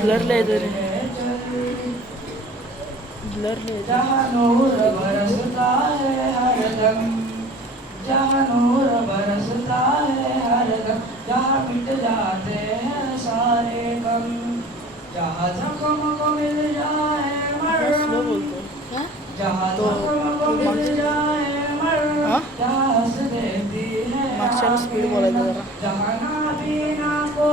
Blur ले दे रहे, blur ले दे। जहाँ नूर बरसता है हरदम, जहाँ नूर बरसता है हरदम, जहाँ मिट जाते हैं सारे गम, जहाँ जख्म को मिल जाए मरहम, जहाँ जख्म को मिल जाए मरहम, जहाँ हंस देती है जहाँ नाबीना को,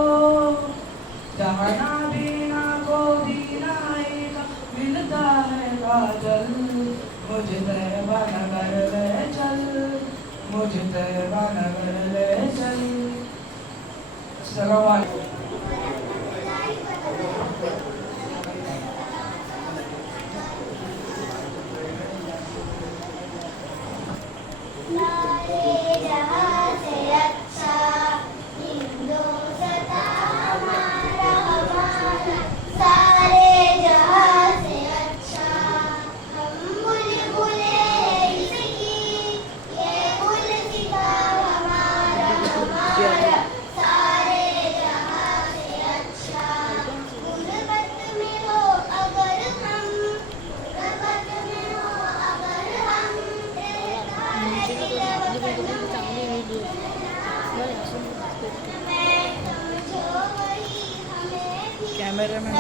जहाँ नाबीना को बीनाई का मिलता है काजल, मुझे तैबा नगर ले चल, मुझे तैबा नगर ले चल। अस्सलाम वालेकुम। कैमरामैन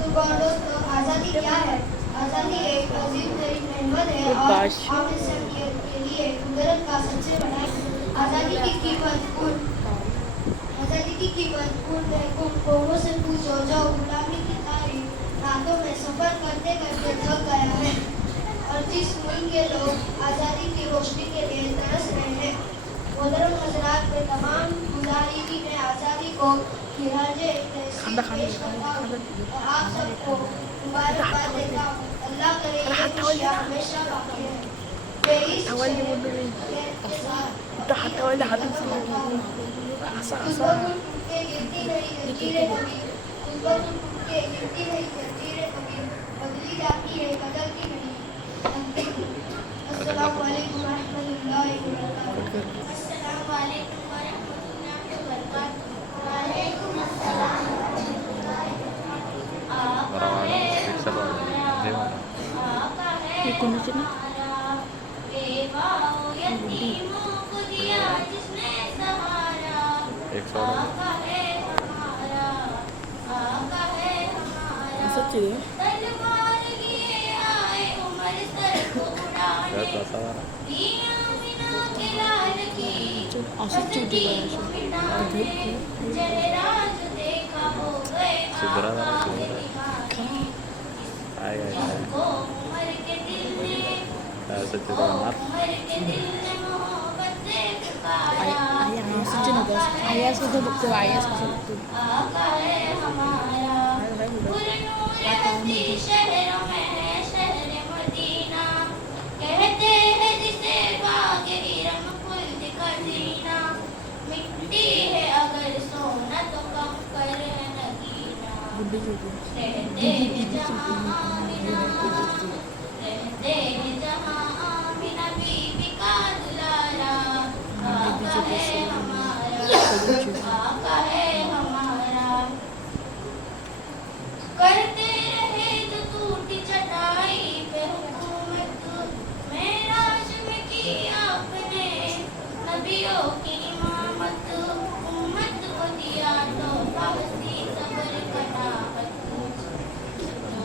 आजादी क्या है? आजादी एक अजीम तरीन नेमत है और हम इंसानियत के लिए कुदरत का सबसे बड़ा आजादी की कीमत उन कौमों से पूछो जो गुलामी की तारीफ रातों में सफर करते करते थक गया है और जिस मुल्क के लोग आजादी की रोशनी के लिए तरस रहे हैं। मोहतरम हज़रात में तमाम मुजाहिदीन ने आजादी को खिराजे तहसीन पेश करता हूं और आप सबको मुबारकबाद देता हूं। अल्लाह करे ये खुशियां हमेशा बाकी रहे। 23 गिरती नहीं जंजीरें कभी, बदली जाती है बदलती नहीं। अस्सलामु अलैकुम व रहमतुल्लाहि व बरकातुहू। अस्सलामु अलैकुम व रहमतुल्लाहि व बरकातुहू। वालेकुम अस्सलाम व रहमतुल्लाहि व बरकातुहू। ये कौन सी ना? आका है हमारा, आका है हमारा। असंच आहे. तलवार लिए आए उमर सर को उड़ाने, दी आमिना के लाल की असंच हसती होती को मिटाने, चेहरा जो देखा हो गए आका है दीवाने। जिसको उमर के दिल ने, जिसको उमर के दिल ने मोहब्बत से पुकारा, आई असंच नको. आई असं बघतो. आई असं बघतो. आका है हमारा। पुरनूर शहरों में है शहर मदीना, कहते हैं जिसे बाग इरम कुल्द का जीना। मिट्टी है अगर सोना तो कम कर नगीना, गुड्डी होती. रहते हैं जहाँ आमिना, रहते हैं जहाँ आमिना बीबी का दुलारा। आका है हमारा, आका है हमारा। करते रहे जो टूटी चटाई पे हुकूमत, मेराज में की आपने नबियों की इमामत। उम्मत को दिया तो हंसी सबर कनावत,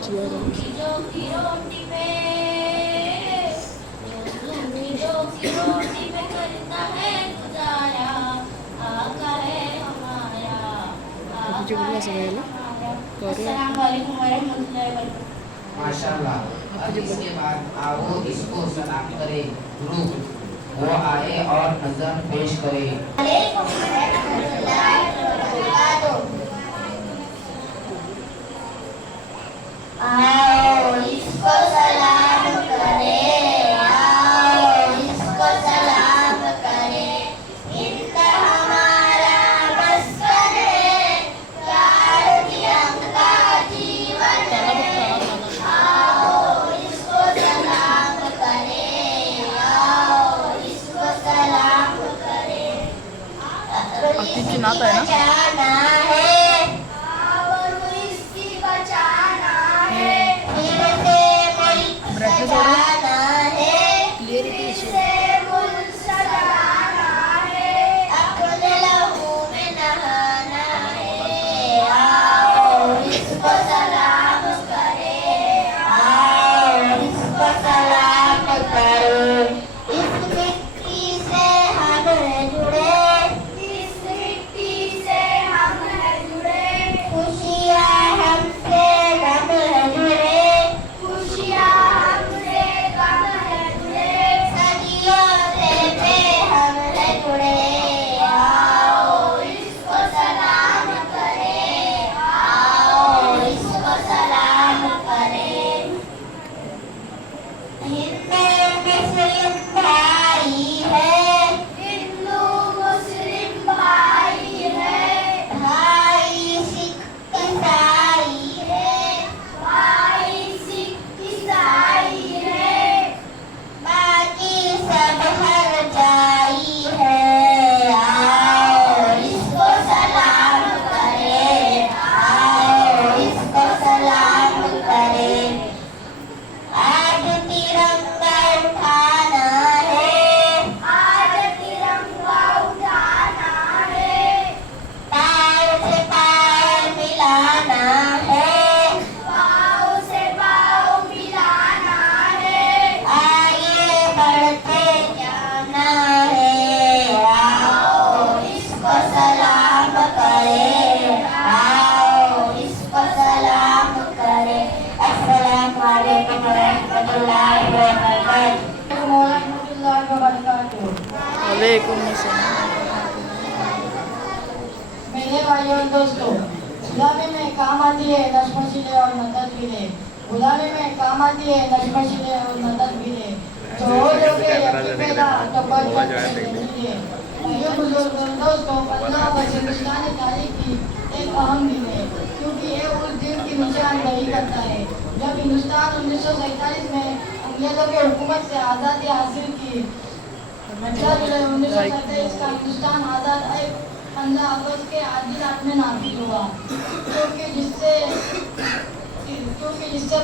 सूखी जो की रोटी पे, सूखी जो की रोटी पे करता है गुजारा। आका है हमारा, आका है हमारा। अस्सलाम वालेकुम वरहमतुल्लाहि वबरकातुहू। माशाल्लाह। अब इसके बाद आओ इसको सलाम करे ग्रुप, वो आए और नजर पेश करे। वालेकुम वरहमतुल्लाहि वबरकातुहू। आओ इसको सलाम करे, आओ इसको सलाम करे, इनका हमारा मस्कन है, प्यार दियम का जीवन है। आओ इसको सलाम करे, आओ इसको सलाम करे। अतिथी नात आहे ना. बचाना है, आबरू इसकी बचाना है, दिल से मुल्क ब्राइटनेस सजाना है, क्लियरिटी दिल इशू. से मुल्क सजाना है, अपने लहू में नहाना है। आओ इसको सलाम करे, आओ इसको सलाम करे। इस मिट्टी से हम हैं जुड़े, इस मिट्टी से हम हैं जुड़े, खुशियाँ हमसे गम है जुड़े, खुशियाँ हमसे गम है जुड़े, सदियों से पे हम है जुड़े। आओ इसको सलाम करे, आओ इसको सलाम करे। हिंदू मुस्लिम भाई है, हिंदू मुस्लिम भाई है, भाई सिख ईसाई है, भाई सिख ईसाई है, बाकी सब हर जाई है। आओ इसको सलाम करे, आओ इसको सलाम करे। आज तिरंगा उठाना है, आज तिरंगा उठाना है, पाँव से पाँव मिलाना है, पाँव से पाँव मिलाना है, आगे बढ़ते जाना है। आओ इसको सलाम करे, आओ इसको सलाम करे। अस्सलामु अलैकुम वरहमतुल्लाहि वबरकातुहू। वालेकुम अस्सलाम. मेरे भाइयों और दोस्तों, गुलामी में काम आती है नशमशीले और मदद भी ले, गुलामी में काम आती है नशमशीले और मदद भी ले। तो हो लोगे यकीन पैदा तो बरकत से जिंदगी। भाइयों बुजुर्गों दोस्तों, 15 अगस्त हिंदुस्तानी तारीख की एक अहम दिन है, क्योंकि ये उस दिन की निशानदेही करता है जब हिंदुस्तान 1947 में अंग्रेजों की हुकूमत से आज़ादी हासिल की। 15 जुलाई 1947 का हिंदुस्तान आज़ाद 15 अगस्त के आधी रात में नाफिज हुआ, क्योंकि जिससे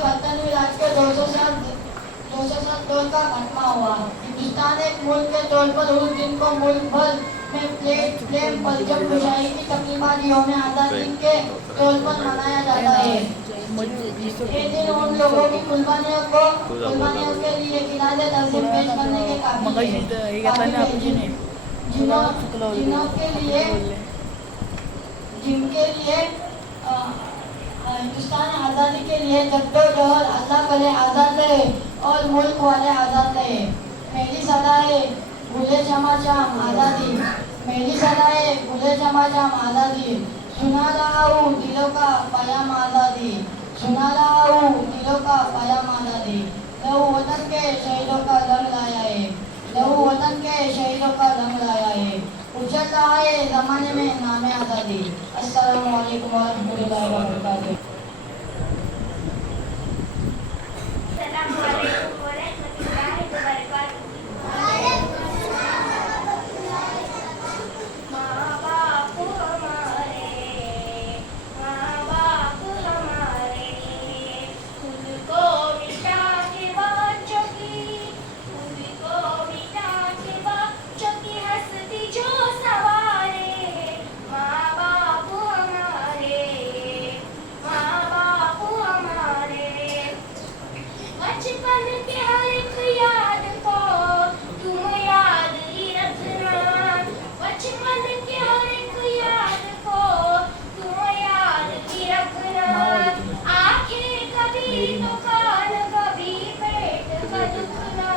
बरतानवी राज के 200 साल दौर का खात्मा हुआ। हिंदुस्तान एक मुल्क के तौर पर उस दिन को मुल्क भर में प्रेम परचम कुशाई की तकरीबन यौम आज़ादी के तौर पर मनाया जाता है। ये दिन उन लोगों की कुर्बानियों के लिए किनारे तज़ीम पेश करने के काबिल है, जिनके लिए हिंदुस्तान आज़ादी के लिए जद्दोजहद अल्लाह करे आज़ाद रहे और मुल्क वाले आज़ाद रहे। मेरी सदा है भूले क्षमा शाम आज़ादी, मेरी सदा है भूले क्षमा शाम आज़ादी। सुना रहा हूँ दिलों का पयाम आज़ादी, सुना रहा हूँ दिलों का पयाम आज़ादी। लहू वतन के शहीदों का रंग लाया है, लहू वतन के शहीदों का रंग लाया है। उछल रहा है ज़माने में नामे आज़ादी। अस्सलामु अलैकुम व रहमतुल्लाहि व बरकातुहू। बचपन के हर एक याद को तुम याद ही रखना, बचपन के हर एक याद को तुम याद ही रखना। आंखें कभी तो कान कभी पेट का दुखना,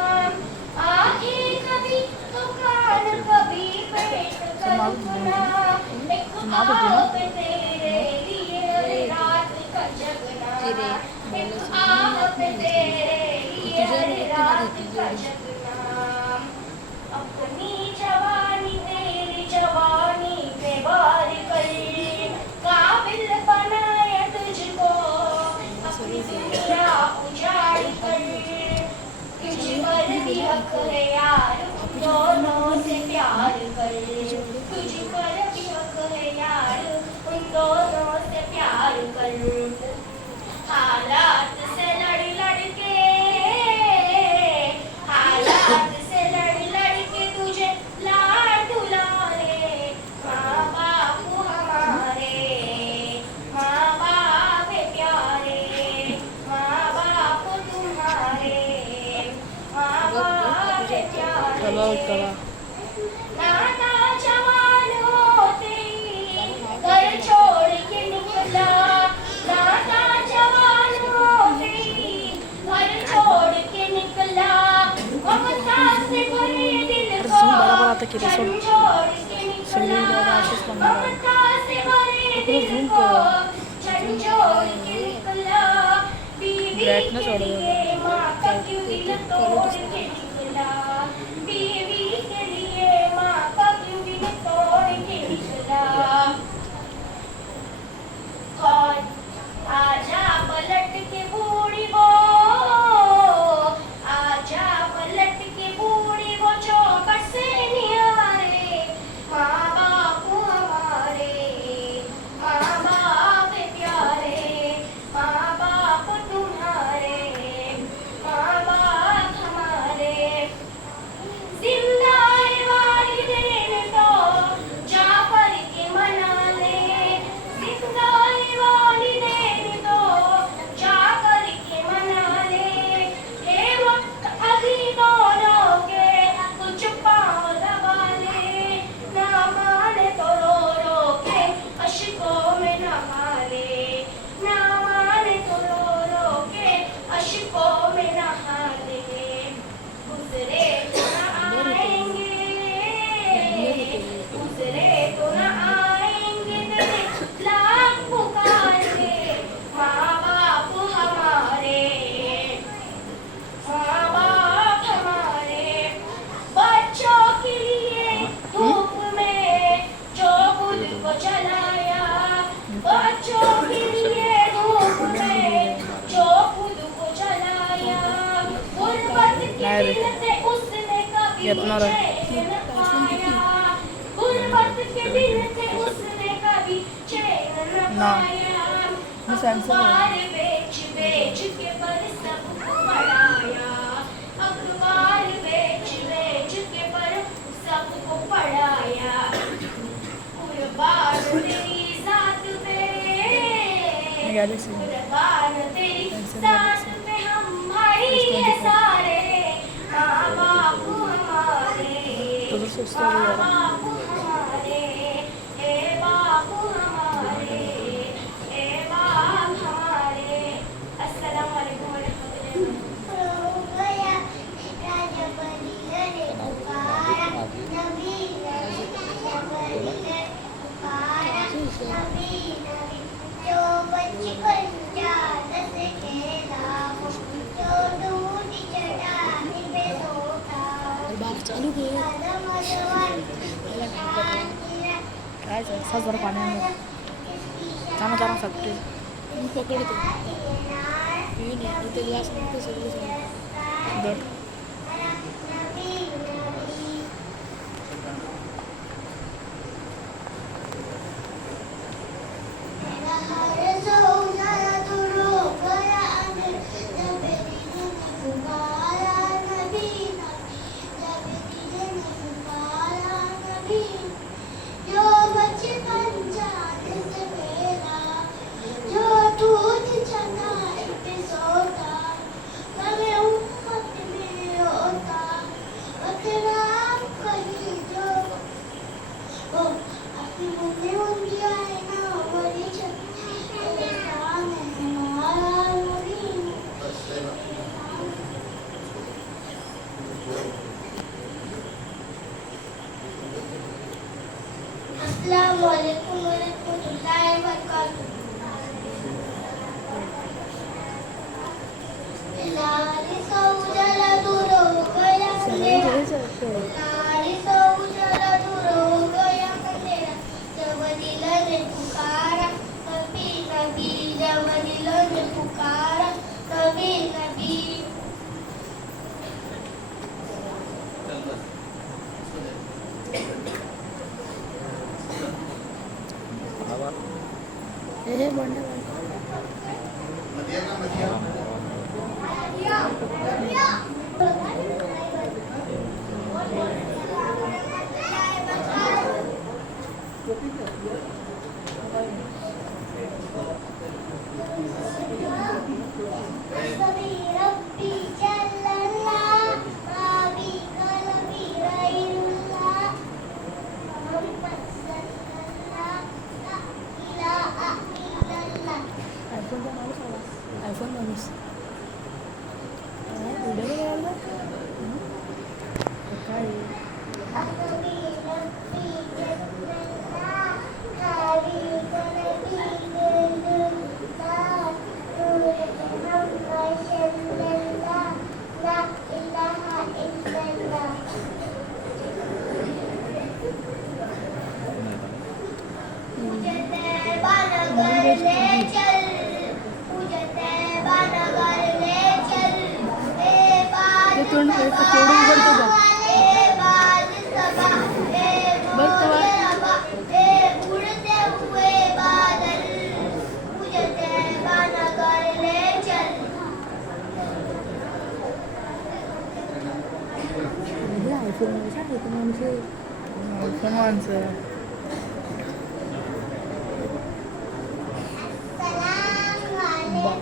आंखें कभी तो कान कभी पेट का दुखना। एक ख्वाब तेरे लिए रात का जगना, एक ख्वाब तेरे अपनी जवानी तेरी जवानी पे वार कर, काबिल बनाया तुझको अपनी दुनिया उजाड़ कर। तुझ पर भी हक है यार दोनों से प्यार कर, तुझ पर भी हक है यार उन दोनों से प्यार कर। हालात से लड़ लड़ के, हालात से लड़ लड़ के तुझे लाड दुलारे माँ बाप हमारे, माँ बाप प्यारे, माँ बाप तुम्हारे, माँ बाप प्यारे। नाना जवान होते ही घर छोड़ के निकला, नाना जवान होते ही घर छोड़ के निकला। ममता से भरे दिल को झंझोड़ के निकला, ममता से भरे दिल को झंझोड़ के निकला। बीवी के लिए माँ का क्यों दिल तोड़ के निकला, बीवी के लिए माँ का क्यों दिल तोड़ के निकला। कौन आजा पलट के बूढ़ी वो, आजा पलट के बूढ़ी वो चौखट से निहारे माँ बाप हमारे, माँ बाप प्यारे, माँ बाप तुम्हारे, माँ बाप हमारे। जिंदा है वालिदैन तो जाफर के मना ले, जिंदा है वालिदैन तो जाकर के मना ले। हे वक्त अभी दोनों के कुछ पाँव दबा ले, ना माने तो रो रो के अश्कों में नहा ले, ना माने तो रो रो के अश्कों में नहा ले। गुजरे तो न आएंगे, गुजरे तो न आएंगे तेरे लाख पुकारे माँ बाप हमारे, माँ बाप हमारे। बच्चों के लिए धूप में जो खुद को जलाया, बच्चों के लिए धूप में जो खुद को जलाया। गुर्बत के दिल से उसने कभी मुझे न पाया, गुर्बत के दिल से उसने कभी चैन न पाया। अखबार बेच बेच के पर सबको पढ़ाया, अखबार बेच बेच के पर सबको पढ़ाया। कुर्बान तेरी जात पे, गैलेक्सी कुर्बान तेरी जात पे हम भाई है सारे, माँ बाप हमारे, तो सोचता माँ हूँ बाप हमारे, ए बाप हमारे, ए बाप हमारे। अस्सलाम वालेकुम वरहमतुल्लाहि बात चालू की काय साजरा पाण्यामध्ये चांगला चांगला फॅक्टरी मी पकडतो मी नाही इथे ग्लास नव्हते सगळे दर अस्सलाम वालेकुम वरहमतुल्लाहि वबरकातुहू। लाली सौजला दूरो गया अंधेरा, लाली सौजला दूरो गया अंधेरा, जब दिल ने पुकारा कभी कभी, जब दिल ने पुकारा कभी कभी। हे बंडे रब्बी जल्लल्लाह माबी कलबी गैरुल्लाह मोहम्मद सल्लल्लाह ला इलाहा इल्लल्लाह। आयफोन का माणूस आला आयफोन माणूस व्हिडिओ बघायला काय रब्बी रब्बी जल्लल्लाह माबी कलबी गैरुल्लाह मोहम्मद सल्लल्लाह ला इलाहा इल्लल्लाह। मुझे तैबा नगर ले चल, मुझे तैबा नगर ले चल, ए बाज तोंड सबा, केवढं उघडतो बघ ए बाज सबा, ए बघ तेव्हा. मोगरा, ए उड़ते हुए बादल, मुझे तैबा नगर ले चल। आयफोन माणूस आयफोन माणूस आयफोन माणसं सलाम वालेकुम।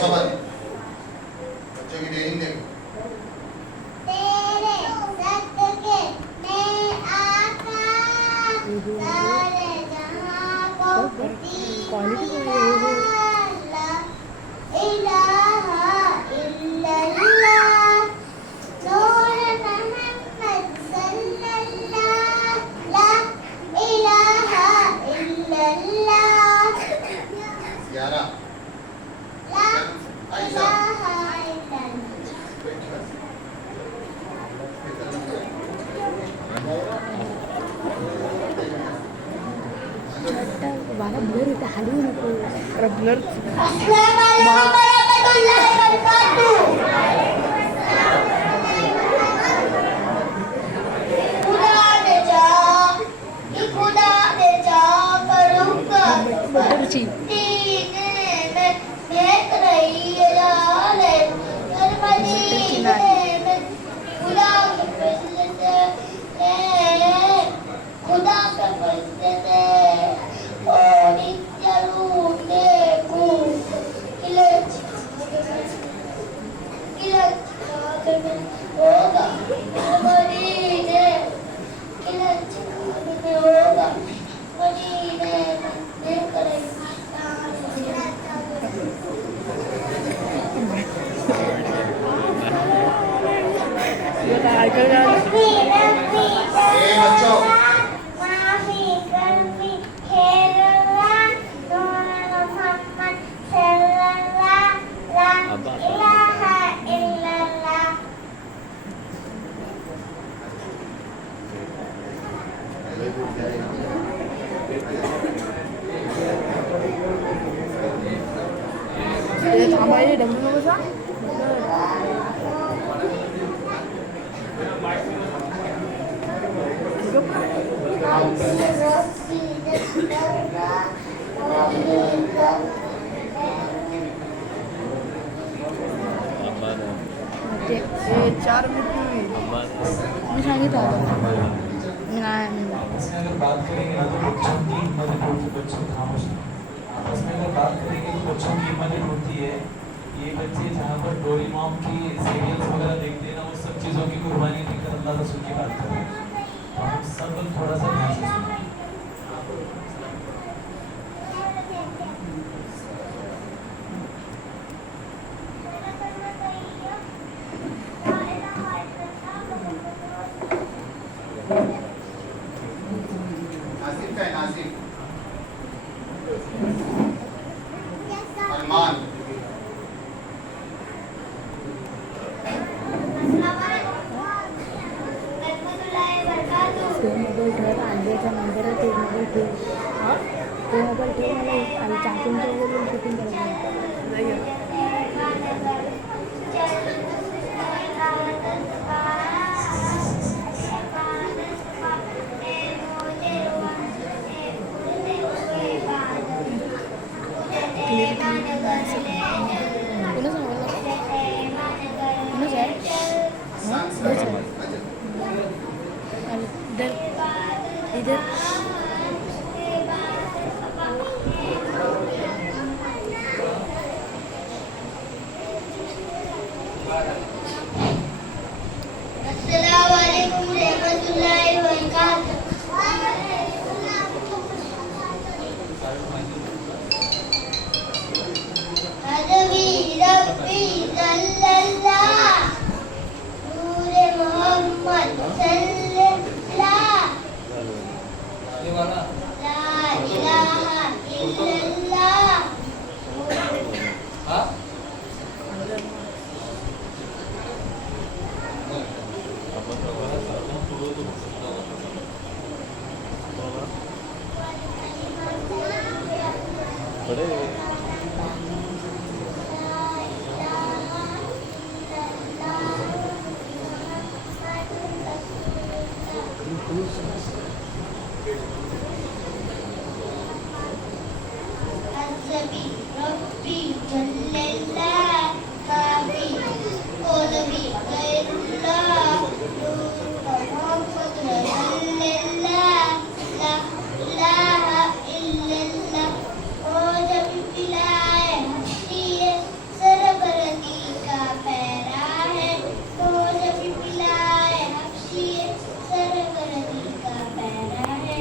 सावन बच्चों की ट्रेनिंग देखो। तेरे सदके मैं आका सारे जहां को क्वालिटी ला इलाहा इल्लल्लाह नूर मोहम्मद सल्लल्लाह ला इलाहा इल्लल्लाह 11 ला आयशा इलाहा इल्लल्लाह। बारा ब्लर येते हलवू नको ब्लर अस्सलाम वालेकुम वरहमतुल्लाहि वबरकातुहू। खुदा ने जा, खुदा ने जा करूँगा बटरची सीने में देख रही है लाले, मदीने में खुदा की फिज़्ल से समझते थे और जरूर देखूं किलच होगा मरीने किलच में होगा मरीने देख रही बच्चों हमारे डब्बे में बसा ते 4 मिनट मी सांगितलं नाही इसमें अगर बात करेंगे ना तो बच्चों की मदद होती है, बच्चों खामोश इसमें अगर बात करेंगे तो बच्चों की मदद होती है। ये बच्चे जहाँ पर डोरी मॉम की सीरियल्स वगैरह देखते हैं ना, उस सब चीज़ों की कुर्बानी देकर अल्लाह रसूल की बात कर रहे हैं। तो हम सब लोग थोड़ा सा ध्यान से सुनें। नासिफ का है नासिफ अरमान ते मोबाईल ठेवत आंब्याच्या नंतर ते मोबाईल ठेव ते मोबाईल ठेव मला आणि चाकूंच्या वगैरे शूटिंग करायचं पुन्हा सांगायला इधर इधर अस्सलाम वालेकुम रहमतुल्लाहि व बरकातहू अदबी रब्बी सल्लल्लाह नूरे मोहम्मद सल्लल्लाह ला इलाहा इल्लल्लाह अज़बी रब्बी जल्लल्लाह काफी ओ नबी गैरुल्लाह मोहम्मद सल्लल्लाह ला इलाहा इल्लल्लाह ओ जब पिलाए हस्ती है सरबरदी का पैरा है ओ जब पिलाए हस्ती है सरबरदी का पैरा है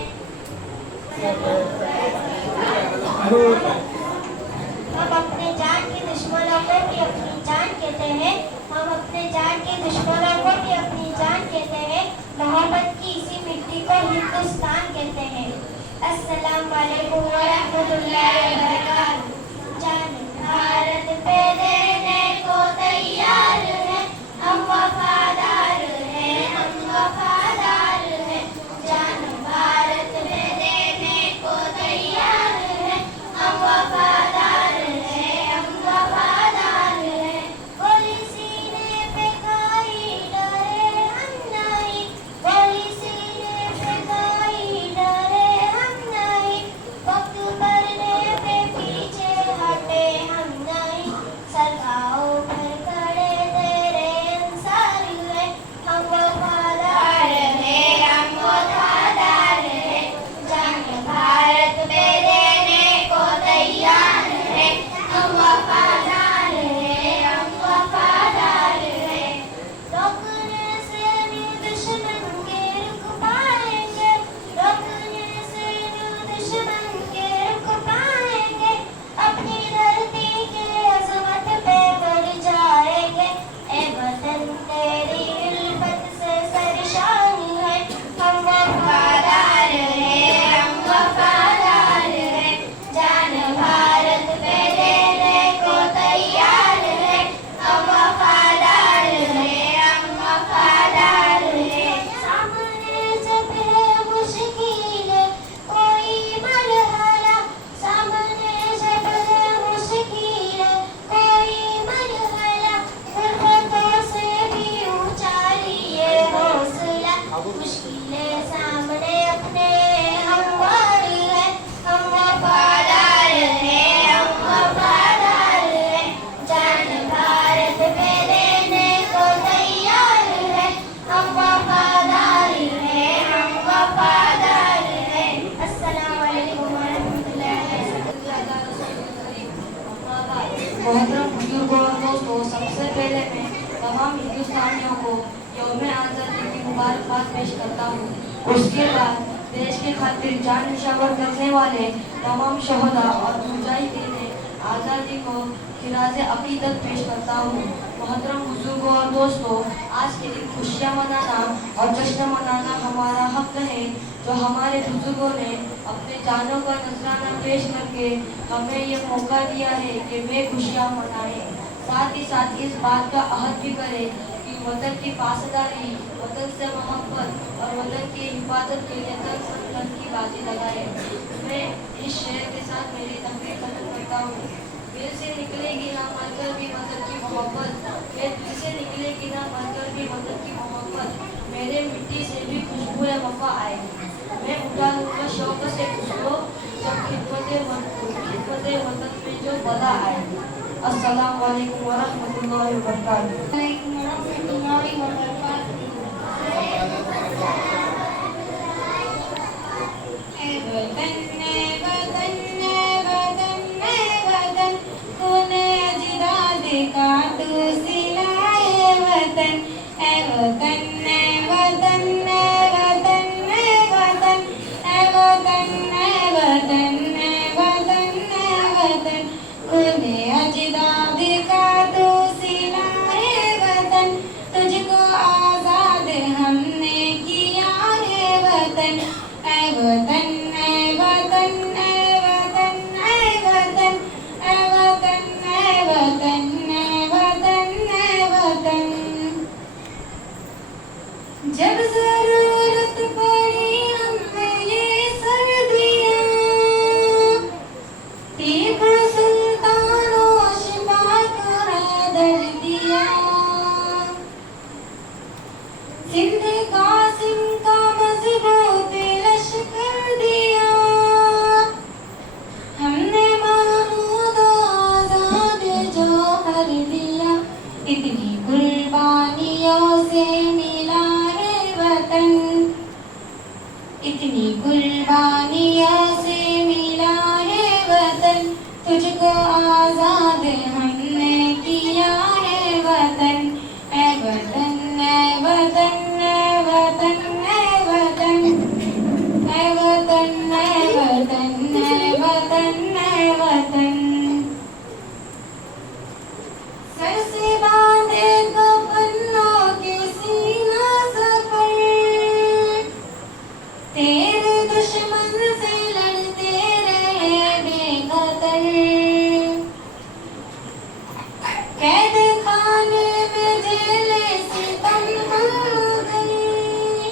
हम अपने जान के दुश्मनों को भी अपनी जान कहते हैं हम अपने जान के दुश्मनों को भी अपनी जान कहते हैं मोहब्बत की इसी मिट्टी को हिंदुस्तान कहते हैं अस्सलाम वालेकुम व रहमतुल्लाहि व बरकातहू जान भारत पे देने को तैयार है हम वफादार हैं जान भारत पे देने को तैयार है हम वफादार हैं गोली सीने पे खाई डरे हम नहीं गोली सीने पे खाई डरे हम नहीं वक्त भरने पे भी पे देने को तैयार है, हम वफादार है, हम वफादार है। रोकने से न्यू दुश्मन के रुक पाएंगे, रोकने से न्यू दुश्मन के रुक पाएंगे, अपनी धरती के अज़मत पे बढ़ जाएंगे। ए वतन तेरी इल्फत से सरशान है, हम वफादार है, हम वफादार है। जान भारत पे देने को तैयार है, हम वफादार है, हम वफादार है। सामने जब है मुश्किल कोई मरहला, सामने जब है मुश्किल कोई मरहला, गुर्बतों से भी ऊंचा लिए हौसला। मुश्किलें सामने अपने हमवार है, हम वफादार है, हम वफादार है। जान भारत पे देने को तैयार है, हम वफादार है, हम वफादार है। अस्सलाम वालेकुम वरहमतुल्लाहि वबरकातुहू। मोहतरम बुजुर्गों और दोस्तों, सबसे पहले मैं तमाम हिंदुस्तानियों को यौम आज़ादी की मुबारकबाद पेश करता हूँ। उसके बाद देश की खातिर जान निछावर करने वाले तमाम शहदा और मुजाहिदीन आज़ादी को खिराज अकीदत पेश करता हूँ। मोहतरम बुजुर्गों और दोस्तों, आज के दिन खुशियाँ मनाना और जश्न मनाना हमारा हक है, जो हमारे बुजुर्गों ने अपने जानों का नजराना पेश करके हमें ये मौका दिया है कि वे खुशियाँ मनाएं। साथ ही साथ इस बात का अहद भी करें कि वतन की पासदारी, वतन से मोहब्बत और वतन की हिफाजत के लिए तन की बाजी लगाए। मैं इस शेर के साथ मेरी तकरीर खत्म करता हूँ। दिल से निकलेगी ना मरकर भी वतन की मोहब्बत, मेरे दिल से निकलेगी ना मरकर भी वतन की मोहब्बत, मेरे मिट्टी से भी खुशबू वफा आएगी। मैं उठा लूँगा शौक से उसको, जब खिदमत वतन में जो बला आएगी। अस्सलाम वालेकुम वरहमतुल्लाहि वबरकातुहू। वालेकुम वरहमतुल्लाहि वबरकातुहू। ए वतन ए वतन ए वतन ए वतन, तूने अजदाद का तू सिलाए वतन। ए वतन ए वतन ए वतन ए वतन, ए वतन ए वतन ए वतन ए वतन, तूने अजदाद का तू सिलाए वतन। तुझको आजाद हमने किया है वतन। ए वतन ए वतन ए वतन ए वतन, ए वतन ए वतन ए वतन ए वतन। जब जरूरत पड़ी हमें ये सर्दियाँ, टीपू सुल्तानों शिफा को दर दिया। सिंध कासिम का मजबूत लश्कर दिया, हमने महमूद आजाद जौहर दिया। इतनी कुर्बानियों से मिला है वतन, इतनी कुर्बानियों से मिला है वतन। तुझको आजाद हमने किया है वतन। ए वतन ए वतन ए वतन ए वतन, ए वतन ए वतन ए वतन ए वतन। सर से बांधे कफनों के सीना सफर, तेरे दुश्मन से लड़ते रहे बेखतर। कैद खाने में जेले सितम हो गई,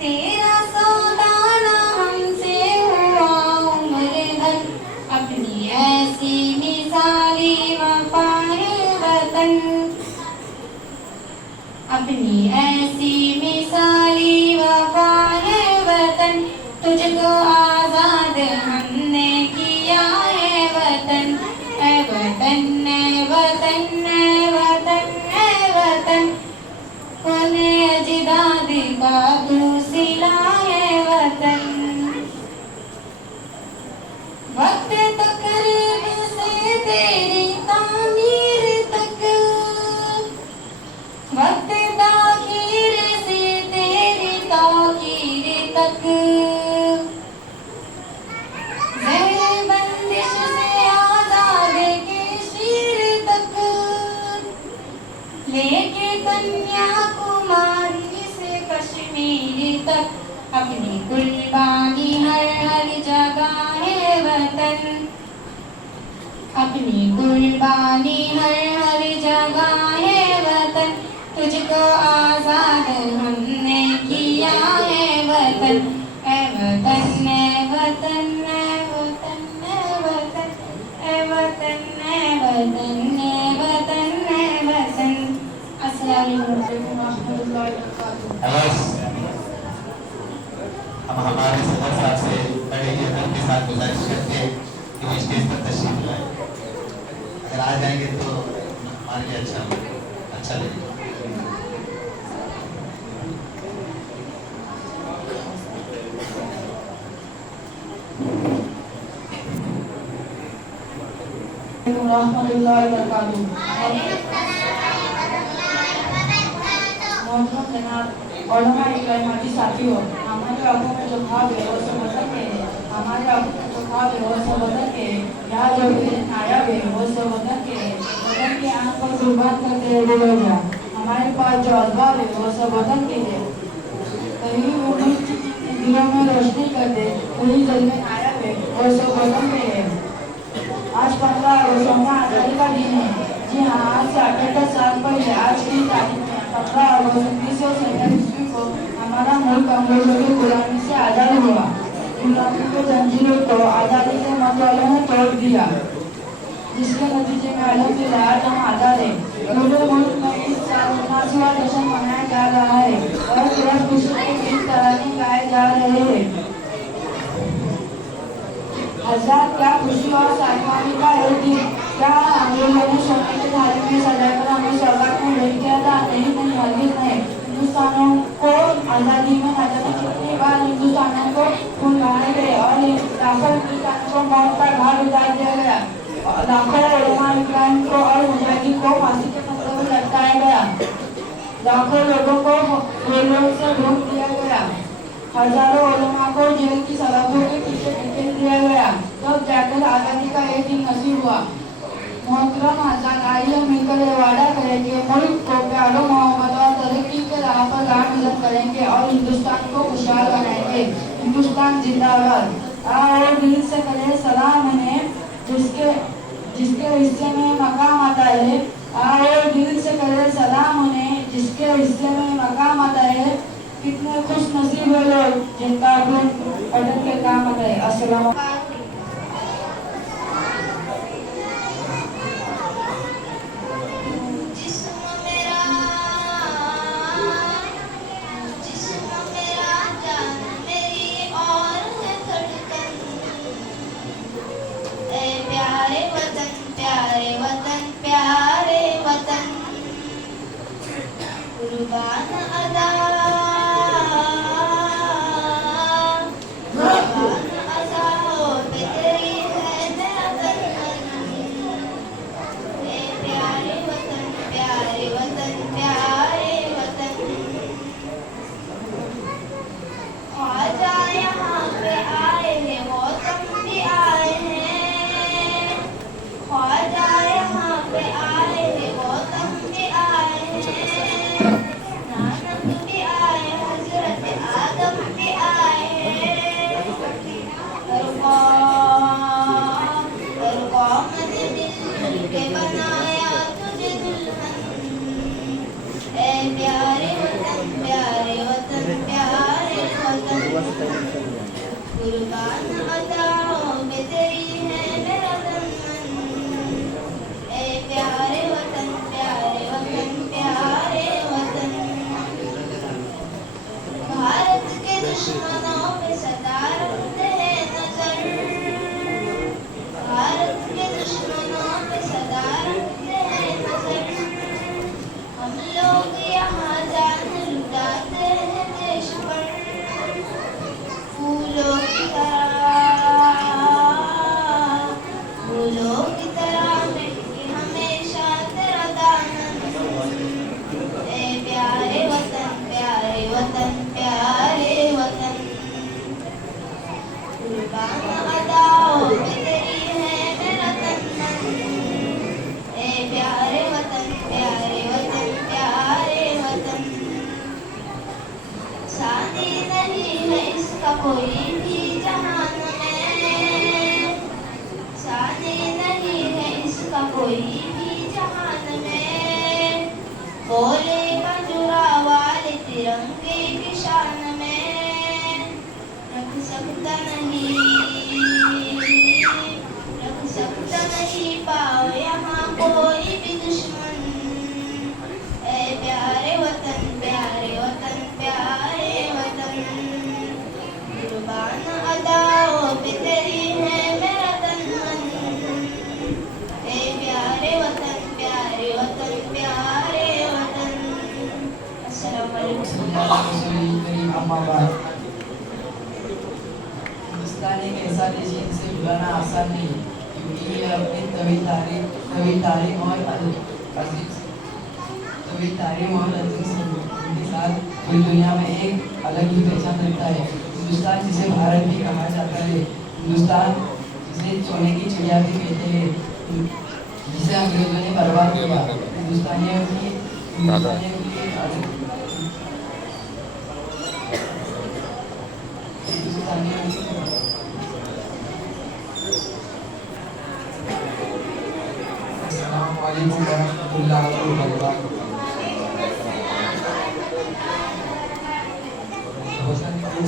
तेरा सौदा ना हमसे हुआ उम्र भर। अपनी कन्याकुमारी से कश्मीर तक अपनी कुर्बानी हर हर जगह है वतन, अपनी कुर्बानी हर हर जगह है वतन, तुझको आजाद हमने किया है वतन, ए वतन ए वतन ए वतन ए वतन ए वतन ए वतन ए वतन ए वतन। अस्सलाम वालेकुम रहमतुल्लाहि व बरकातुहू। हम हमारे सदर साहब से बड़े ही अदब के साथ गुजारिश करते हैं कि वो स्टेज पर तशरीफ लाए। अगर आ जाएंगे तो हमारे लिए अच्छा लगेगा। साथियों, हमारे आंखों में जो भाव है वो सब बदल के है, हमारे आंखों में जो भाव है वो सब बदल के है, यहाँ जो नायब है वो सब बदल के है, बदल के आंख पर कुर्बान करते हैं गया, हमारे पास जो असबाब है वो सब बदल के है, कहीं वो दिलों में रोशनी करते, कहीं दिल में नायब है वो सब बदल के है। आज 15 अगस्त आज़ादी का दिन है। जी हाँ, आज से 78 साल पहले आज की तारीख में 15 अगस्त 1947 को हमारा मुल्क अंग्रेजों की गुलामी से आज़ाद हुआ। गुलामी के जंजीरों को आज़ादी के मतवालों ने तोड़ दिया, जिसके नतीजे में अल्हम्दुलिल्लाह आज हम आज़ाद है। पूरे मुल्क में इस साल 79वां जश्न मनाया जा रहा है और पूरा खुशी के गीत तराने गाए जा रहे हैं। हजार क्या खुशी और सालमानी का एक दिन, क्या अंग्रेजों ने सोने के थाली में सजाकर हमें सौगात में भेज दिया था? नहीं नहीं, हरगिज़ नहीं। हिंदुस्तानों को आज़ादी में न जाने कितनी बार हिंदुस्तानों को खून बहाए गए और लाखों हिंदुस्तानियों को मौत का घाट उतार दिया गया, लाखों उलमा इकराम को और मुजाहिदीन को फांसी के फंदे में लटकाया गया, लाखों लोगों को गोलियों से भून दिया गया, हजारों उलमा को जेल की सलाखों के पीछे धकेल दिया गया, तब जाकर आज़ादी का एक दिन नसीब हुआ। मोहतरम आज़ाद, आइए मिलकर ये वादा करें कि मुल्क को प्यारो मोहब्बत और तरक्की के राह पर गामज़न करेंगे और हिंदुस्तान को खुशहाल बनाएंगे। हिंदुस्तान जिंदाबाद। और दिल से करें सलाम उन्हें जिसके हिस्से में मकाम आता है, और दिल से करें सलाम उन्हें जिसके हिस्से में मकाम आता है। कितने खुश नसीब है लोग जिनका अपने पढ़ने के काम आता है। अस्सलाम कोई भी जहान में, सानी नहीं है इसका कोई भी जहान में। बोलेगा जुरावाले तिरंगे की शान में, रख सकता नहीं पाओ यहाँ कोई भी दुश्मन। ए प्यारे वतन प्यारे वतन प्यारे वतन, कुर्बान अदाओं पे तेरी है मेरा तन मन। ए प्यारे वतन प्यारे वतन प्यारे वतन। अस्सलाम वालेकुम। हिंदुस्तान एक ऐसा देश है जिसे बुलाना आसान नहीं, क्योंकि ये अपनी तवील तारीख और अजीम संस्कृति के साथ पूरी दुनिया में एक अलग ही पहचान रखता है। हिंदुस्तान जिसे भारत भी कहा जाता है, हिंदुस्तान जिसे सोने की चिड़िया भी कहते हैं, जिसे अंग्रेजों ने बर्बाद किया, हिंदुस्तानियों की अस्सलामुअलैकुम वरहमतुल्लाहि वबरकातुहू। वतन की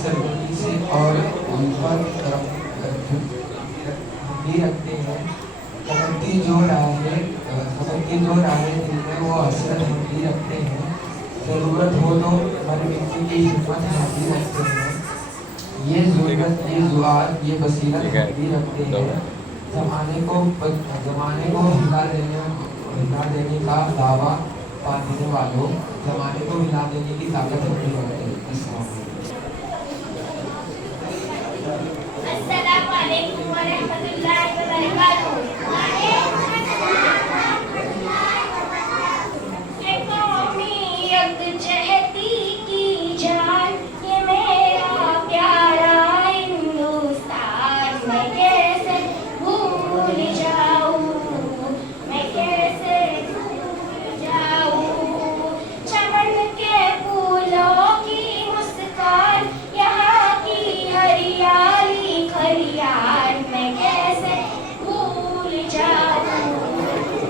सरहदी से और उन पर भी रखते हैं। कबड्डी जो राहें जिनमें वो हसरत हम भी रखते हैं। ज़रूरत हो तो मर मिट्टी की हिम्मत हम भी रखते हैं। ये ज़रूरत, ये जुआर, ये बसीरत हम भी रखते हैं। ज़माने को हिला देने का दावा बांधने वालों, ज़माने को हिला देने की ताकत रखने वाले। अस्सलाम वालेकुम वरहमतुल्लाहि वबरकातुहू। चहती की जान ये मेरा प्यारा हिंदुस्तान, मैं कैसे भूल जाऊं, मैं कैसे भूल जाऊं। चमन के फूलों की मुस्कान, यहाँ की हरियाली खरियान, मैं कैसे भूल जाऊं,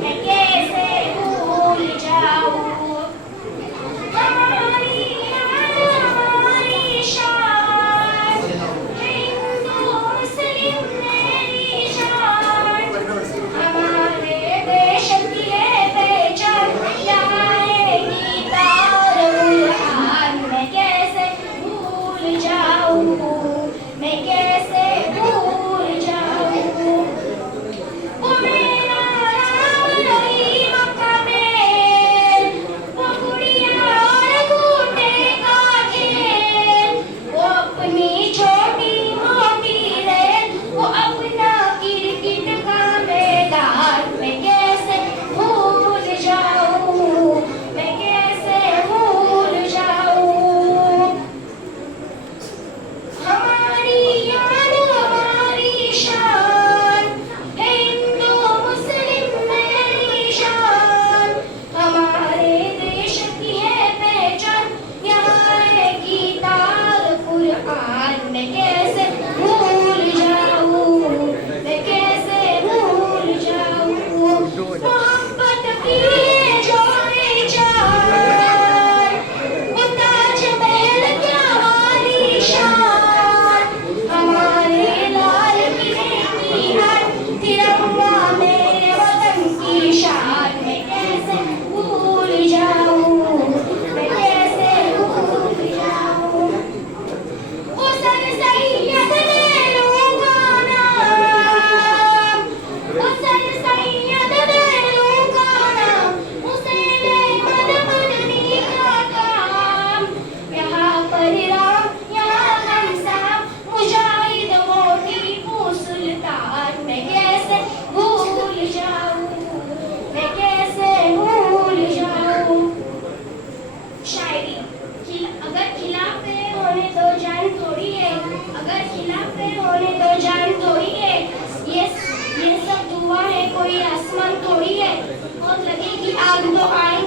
मैं कैसे भूल जाऊं। कोई आसमान थोड़ी है, और लगे कि आग तो आए